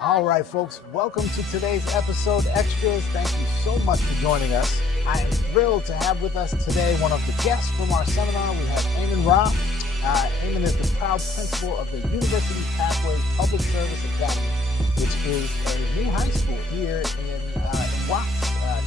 All right, folks, welcome to today's episode Extras. Thank you so much for joining us. I am thrilled to have with us today one of the guests from our seminar. We have Rahh. Eamon is the proud principal of the University Pathways Public Service Academy, which is a new high school here in Watts,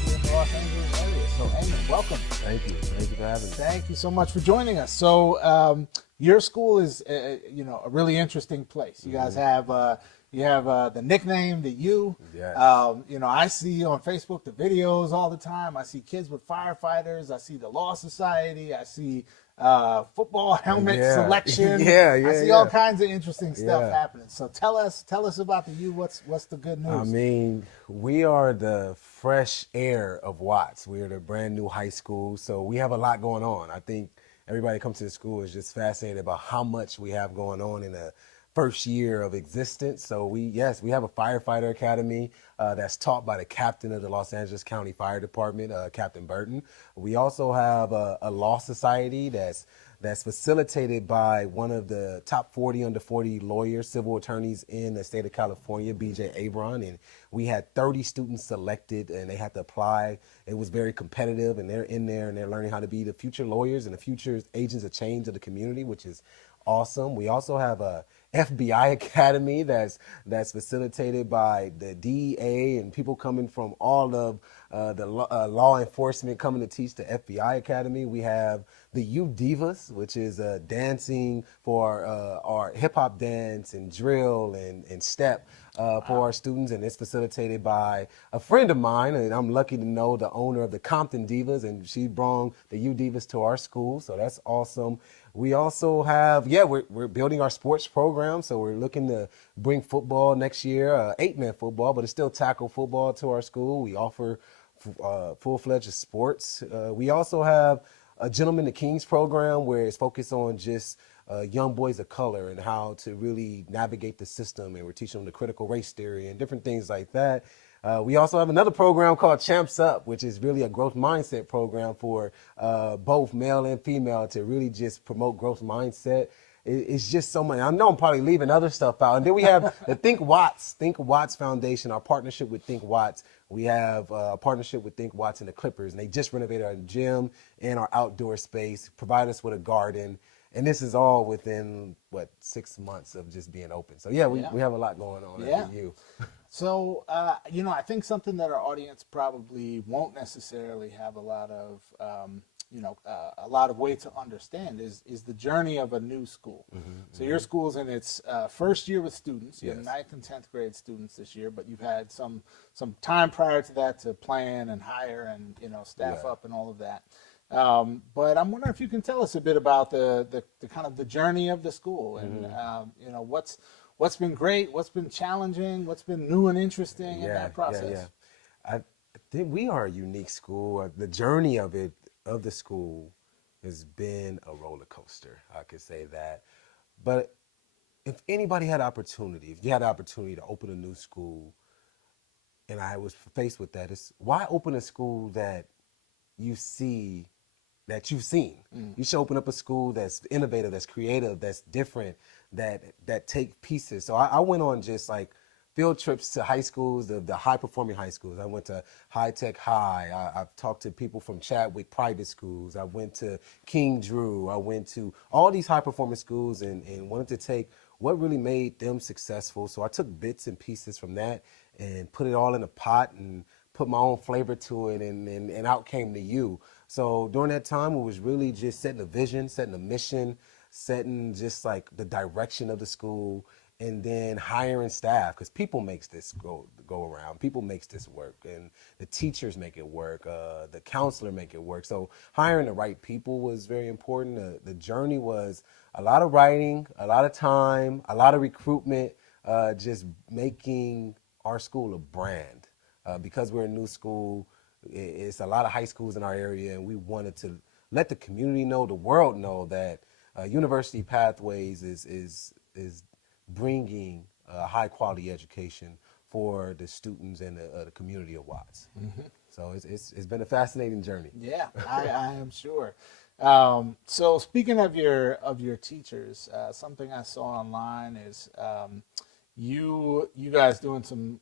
here in the Los Angeles area. So, Eamon, welcome. Thank you. Thank you for having me. Thank you so much for joining us. So, your school is, a really interesting place. You guys have the nickname, the U. Yes. I see on Facebook the videos all the time. I see kids with firefighters. I see the Law Society. I see football helmet selection. I see all kinds of interesting stuff happening. So tell us about the U. What's the good news? I mean, we are the fresh air of Watts. We are the brand new high school, so we have a lot going on. I think everybody that comes to the school is just fascinated about how much we have going on in the first year of existence. So we have a firefighter academy that's taught by the captain of the Los Angeles County Fire Department, Captain Burton. We also have a law society that's facilitated by one of the top 40 under 40 lawyers, civil attorneys in the state of California, BJ Abron. And we had 30 students selected and they had to apply. It was very competitive, and they're in there and they're learning how to be the future lawyers and the future agents of change of the community, which is awesome. We also have a FBI Academy that's facilitated by the DEA and people coming from all of the law enforcement coming to teach the FBI Academy. We have the U Divas, which is dancing for our hip hop dance and drill and step for our students, and it's facilitated by a friend of mine, and I'm lucky to know the owner of the Compton Divas, and she brought the U Divas to our school, so that's awesome. We also have, we're building our sports program, so we're looking to bring football next year, 8-man football, but it's still tackle football to our school. We offer full-fledged sports. We also have a Gentlemen to Kings program where it's focused on just young boys of color and how to really navigate the system, and we're teaching them the critical race theory and different things like that. We also have another program called Champs Up, which is really a growth mindset program for both male and female to really just promote growth mindset. It's just so much. I know I'm probably leaving other stuff out. And then we have the Think Watts Foundation, our partnership with Think Watts. We have a partnership with Think Watts and the Clippers, and they just renovated our gym and our outdoor space, provide us with a garden. And this is all within, 6 months of just being open. So, we have a lot going on at the U. So, I think something that our audience probably won't necessarily have a lot of way to understand is the journey of a new school. So your school's in its first year with students. You have 9th and 10th grade students this year, but you've had some time prior to that to plan and hire and, staff up and all of that. But I'm wondering if you can tell us a bit about the kind of the journey of the school and, what's been great, what's been challenging, what's been new and interesting in that process. I think we are a unique school. The journey of the school has been a roller coaster. I could say that. But if anybody had opportunity, if you had the opportunity to open a new school, and I was faced with that, is why open a school that you see, that you've seen? You should open up a school that's innovative, that's creative, that's different, that take pieces. So I went on just like field trips to high schools, the high-performing high schools. I went to High Tech High. I've talked to people from Chadwick private schools. I went to King Drew. I went to all these high-performing schools and wanted to take what really made them successful. So I took bits and pieces from that and put it all in a pot and put my own flavor to it, and out came the U. So during that time, it was really just setting a vision, setting a mission, setting just like the direction of the school, and then hiring staff, because people makes this go around. People makes this work, and the teachers make it work. The counselor make it work. So hiring the right people was very important. The journey was a lot of writing, a lot of time, a lot of recruitment, just making our school a brand. Because we're a new school, it's a lot of high schools in our area, and we wanted to let the community know, the world know that University Pathways is bringing high quality education for the students and the community of Watts. So it's been a fascinating journey. Yeah, I am sure. So speaking of your teachers, something I saw online is you guys doing some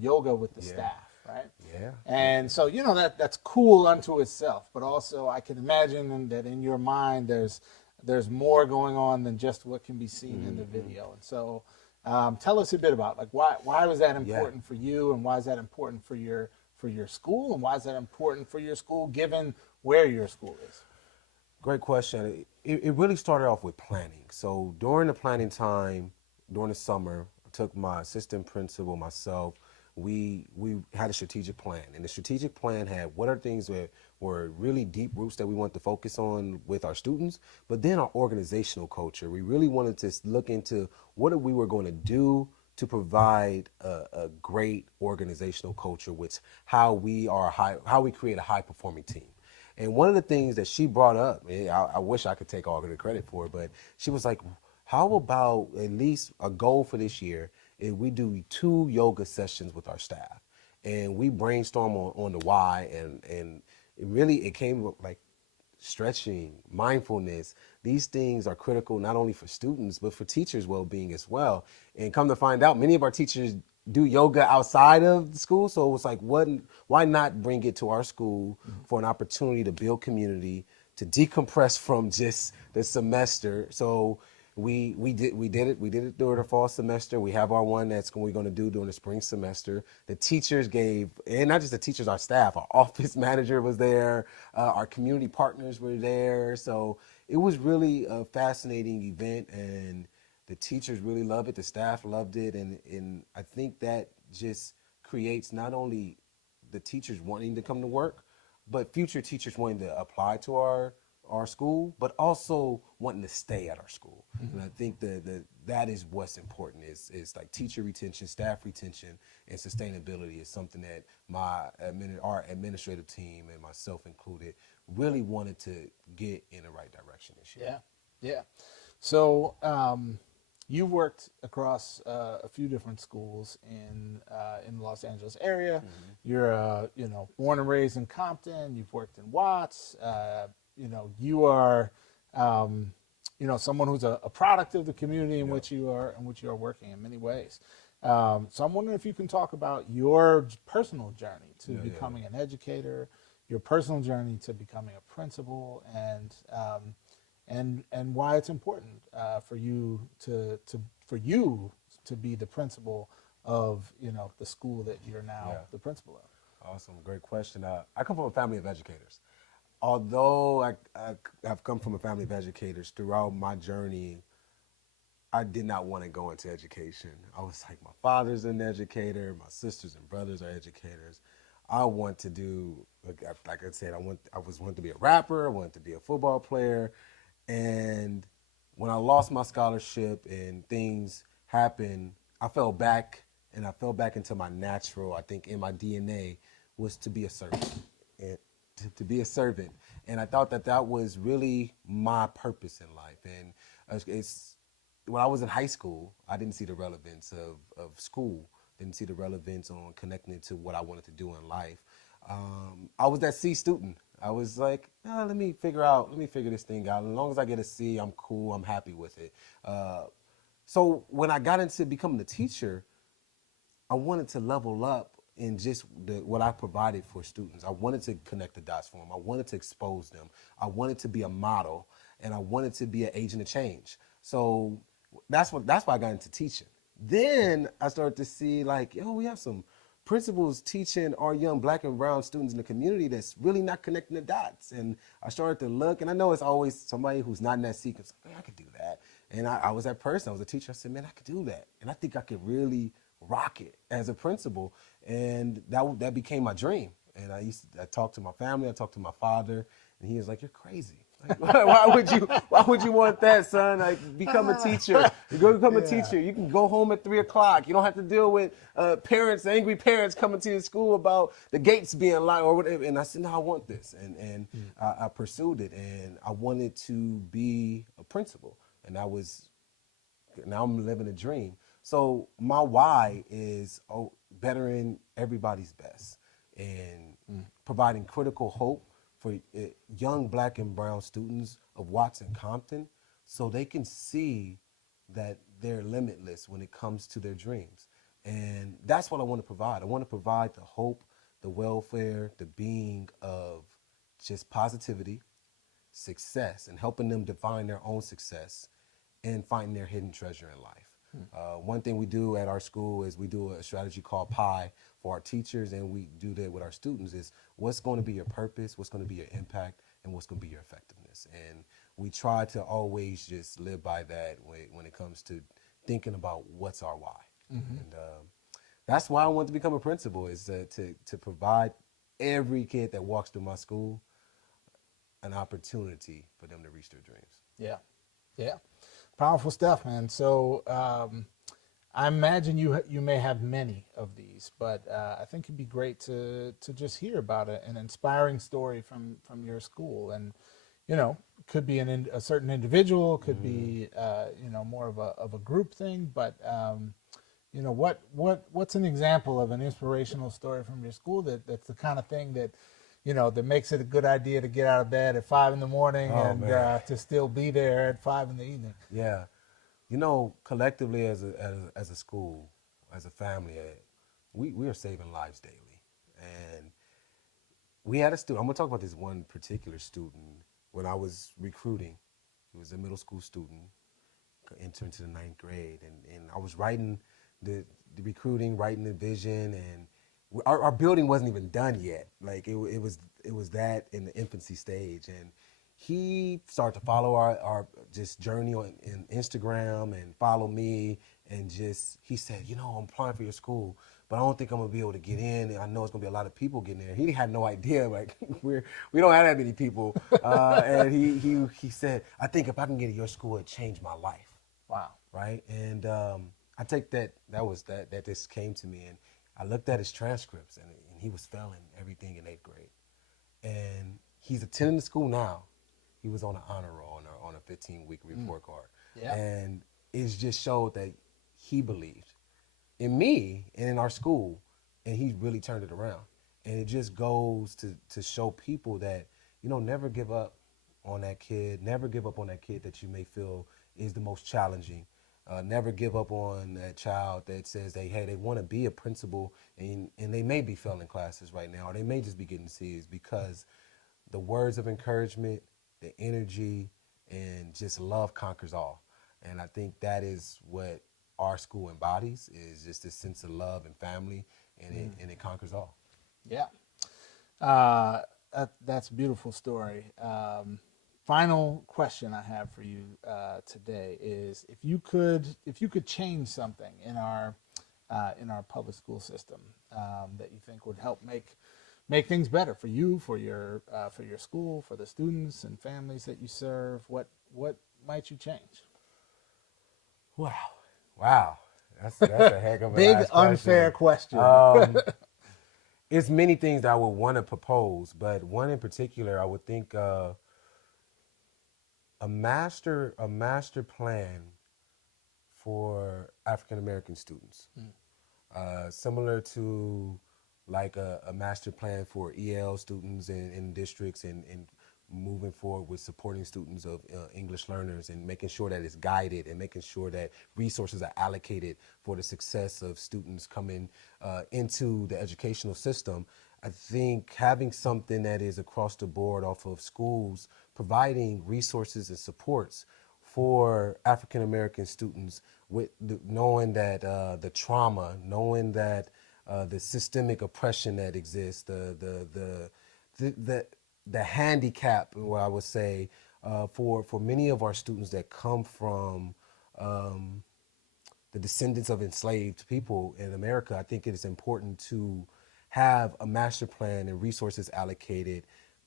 yoga with the Yeah. staff, right? Yeah. And so that's cool unto itself, but also I can imagine that in your mind there's more going on than just what can be seen in the video. And so tell us a bit about like why was that Yeah. important for you, and why is that important for your school, and why is that important for your school given where your school is? Great question. It really started off with planning. So during the planning time, during the summer, I took my assistant principal, myself. We had a strategic plan, and the strategic plan had what are things that were really deep roots that we wanted to focus on with our students, but then our organizational culture. We really wanted to look into what we were going to do to provide a great organizational culture, which how we create a high performing team. And one of the things that she brought up, I wish I could take all of the credit for it, but she was like, how about at least a goal for this year is we do 2 yoga sessions with our staff. And we brainstorm on the why, and it came like stretching, mindfulness. These things are critical not only for students, but for teachers' well-being as well. And come to find out, many of our teachers do yoga outside of the school. So it was like, why not bring it to our school for an opportunity to build community, to decompress from just the semester. So we did it during the fall semester. We have our one we're going to do during the spring semester. The teachers gave, and not just the teachers, our staff, our office manager was there, our community partners were there. So it was really a fascinating event, and the teachers really loved it. The staff loved it, and I think that just creates not only the teachers wanting to come to work, but future teachers wanting to apply to our school, but also wanting to stay at our school. And I think that is what's important is like teacher retention, staff retention, and sustainability is something that our administrative team and myself included really wanted to get in the right direction this year. Yeah. So you've worked across a few different schools in the Los Angeles area. You're born and raised in Compton. You've worked in Watts. You are someone who's a product of the community in which you are working in many ways. So I'm wondering if you can talk about your personal journey to becoming an educator, your personal journey to becoming a principal, and why it's important for you to be the principal of the school that you're now the principal of. Awesome, great question. I come from a family of educators. Although I've come from a family of educators, throughout my journey, I did not want to go into education. I was like, my father's an educator, my sisters and brothers are educators. I want to do, like I said, I wanted to be a rapper, I wanted to be a football player. And when I lost my scholarship and things happened, I fell back into my natural, I think in my DNA was to be a servant. And to be a servant. And I thought that was really my purpose in life. And when I was in high school, I didn't see the relevance of school, didn't see the relevance on connecting it to what I wanted to do in life. I was that C student. I was like, let me figure this thing out. As long as I get a C, I'm cool, I'm happy with it. So when I got into becoming a teacher, I wanted to level up in just what I provided for students. I wanted to connect the dots for them. I wanted to expose them. I wanted to be a model, and I wanted to be an agent of change. So that's why I got into teaching. Then I started to see we have some principals teaching our young black and brown students in the community that's really not connecting the dots. And I started to look, and I know it's always somebody who's not in that sequence. Man, I could do that. And I was that person. I was a teacher. I said, man, I could do that. And I think I could really rock it as a principal. And that became my dream. And I talked to my family, I talked to my father, and he was like, you're crazy. Like, why would you want that, son? Like, become a teacher. You go become a teacher. You can go home at 3:00. You don't have to deal with angry parents coming to your school about the gates being locked or whatever. And I said, no, I want this. And I pursued it, and I wanted to be a principal. And now I'm living a dream. So my why is bettering everybody's best and providing critical hope for young black and brown students of Watts and Compton so they can see that they're limitless when it comes to their dreams. And that's what I want to provide. I want to provide the hope, the welfare, the being of just positivity, success, and helping them define their own success and finding their hidden treasure in life. One thing we do at our school is we do a strategy called PIE for our teachers, and we do that with our students, is what's going to be your purpose, what's going to be your impact, and what's going to be your effectiveness. And we try to always just live by that when it comes to thinking about what's our why. Mm-hmm. And that's why I want to become a principal, is to provide every kid that walks through my school an opportunity for them to reach their dreams. Yeah, yeah. Powerful stuff, man. So I imagine you may have many of these, but I think it'd be great to just hear about an inspiring story from your school. And could be a certain individual, could be more of a group thing, but what's an example of an inspirational story from your school that's the kind of thing that that makes it a good idea to get out of bed at 5 a.m. and to still be there at 5 p.m. Yeah, collectively as a school, as a family, we are saving lives daily. And we had a student. I'm gonna talk about this one particular student. When I was recruiting, he was a middle school student, entering to the 9th grade, and I was writing the recruiting, writing the vision, and our building wasn't even done yet. Like it was that in the infancy stage, and he started to follow our just journey on in Instagram and follow me, and he said, I'm applying for your school, but I don't think I'm gonna be able to get in. And I know it's gonna be a lot of people getting there. He had no idea, like we don't have that many people. And he said, I think if I can get in your school, it changed my life. Wow. Right. And I take that this came to me, and I looked at his transcripts, and he was failing everything in 8th grade. And he's attending the school now. He was on an honor roll on a 15-week report card. Yeah. And it just showed that he believed in me and in our school, and he really turned it around. And it just goes to show people that, never give up on that kid. Never give up on that kid that you may feel is the most challenging. Never give up on that child that says they want to be a principal, and they may be failing classes right now, or they may just be getting C's, because the words of encouragement, the energy, and just love conquers all. And I think that is what our school embodies, is just this sense of love and family, and it conquers all. Yeah. That's a beautiful story. Final question I have for you today is, if you could change something in our public school system that you think would help make things better for you, for your school, for the students and families that you serve, what might you change? Wow, that's a heck of a big unfair question. It's many things that I would want to propose, but one in particular, I would think a master plan for African American students, similar to like a master plan for EL students in districts, and moving forward with supporting students of English learners, and making sure that it's guided, and making sure that resources are allocated for the success of students coming into the educational system. I think having something that is across the board off of schools, providing resources and supports for African American students, with knowing that the trauma, knowing that the systemic oppression that exists, the handicap, what I would say, for many of our students that come from the descendants of enslaved people in America. I think it is important to have a master plan and resources allocated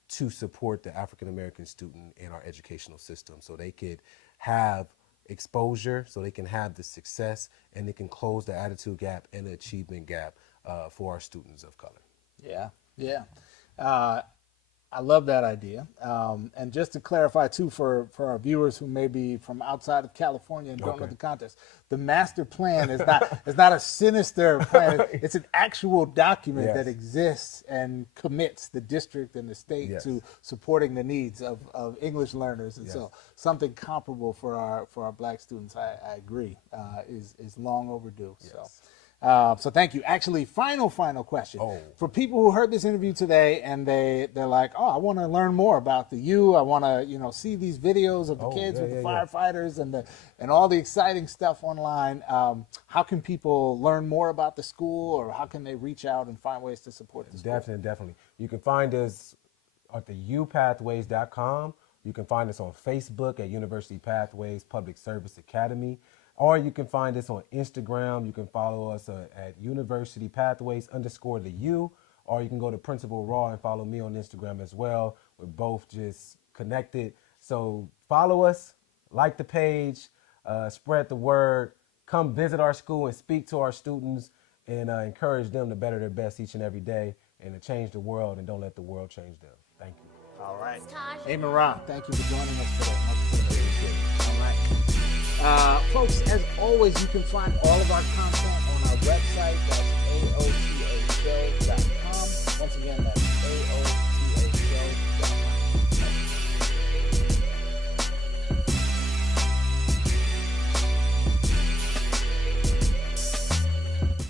to support the African American student in our educational system, so they could have exposure, so they can have the success, and they can close the attitude gap and the achievement gap for our students of color. Yeah. I love that idea. And just to clarify too, for our viewers who may be from outside of California and don't know the context, the master plan is not a sinister plan. It's an actual document that exists and commits the district and the state to supporting the needs of English learners. And so something comparable for our Black students, I agree, is long overdue. So thank you. Actually, final question. For people who heard this interview today and they're like, oh, I want to learn more about the U. I want to, see these videos of the kids with the firefighters and all the exciting stuff online. How can people learn more about the school, or how can they reach out and find ways to support the school? Definitely. You can find us at the upathways.com. You can find us on Facebook at University Pathways Public Service Academy. Or you can find us on Instagram. You can follow us at University Pathways _the U. Or you can go to Principal Rahh and follow me on Instagram as well. We're both just connected. So follow us, like the page, spread the word, come visit our school and speak to our students and encourage them to better their best each and every day and to change the world, and don't let the world change them. Thank you. All right. Amen, Rahh, thank you for joining us today. Much appreciated. All right. Folks, as always, you can find all of our content on our website. That's AOTAshow.com. Once again, that's